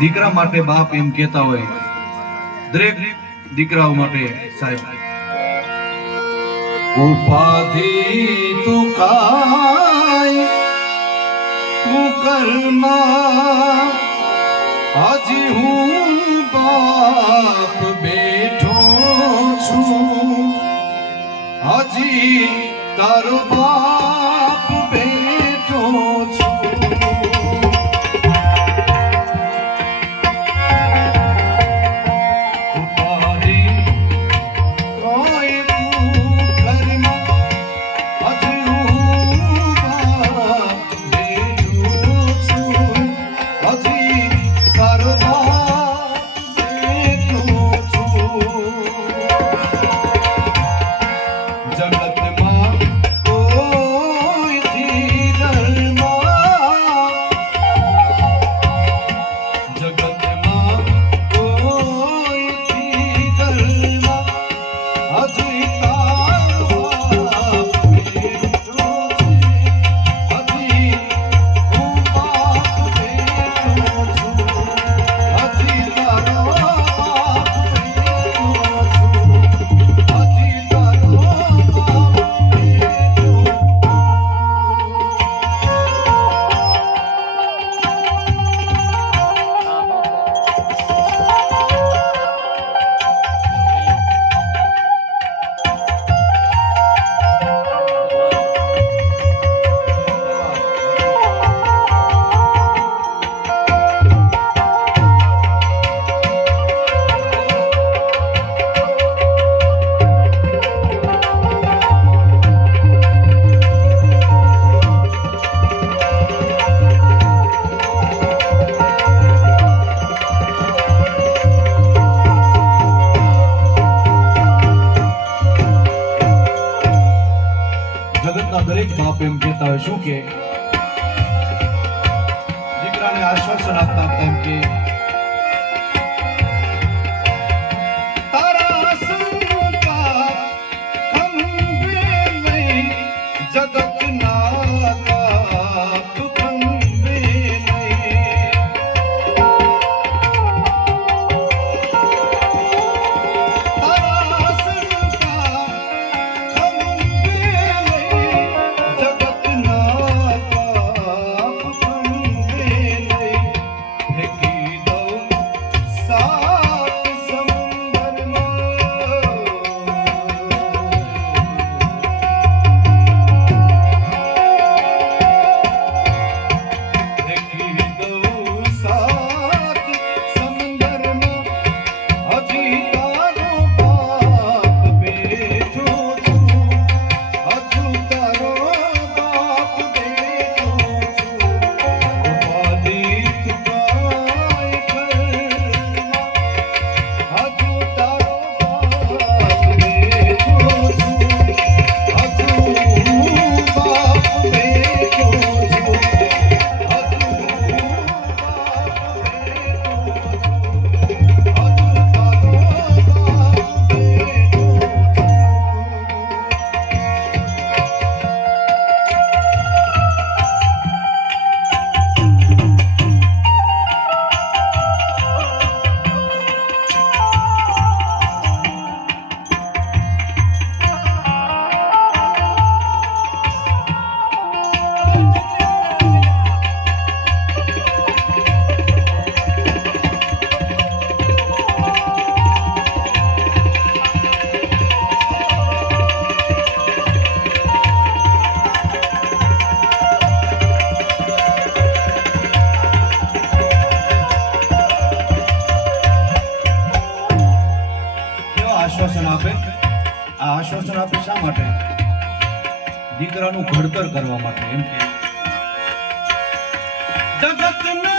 દીકરા માટે બાપ એમ કહેતા હોય. દરેક દીકરાઓ માટે સાહેબ. ઉપાધિ તું કાય, તું કરમા. હજી હું બાપ બેઠો છું. હજી તારો બાપ બાપ એમ કહેતા હોય શું કે? દીકરાને આશ્વાસન આપતા આપતા કે આ આશ્વાસન આપે શા માટે? દીકરાનું ઘડતર કરવા માટે એમ કે જગત નો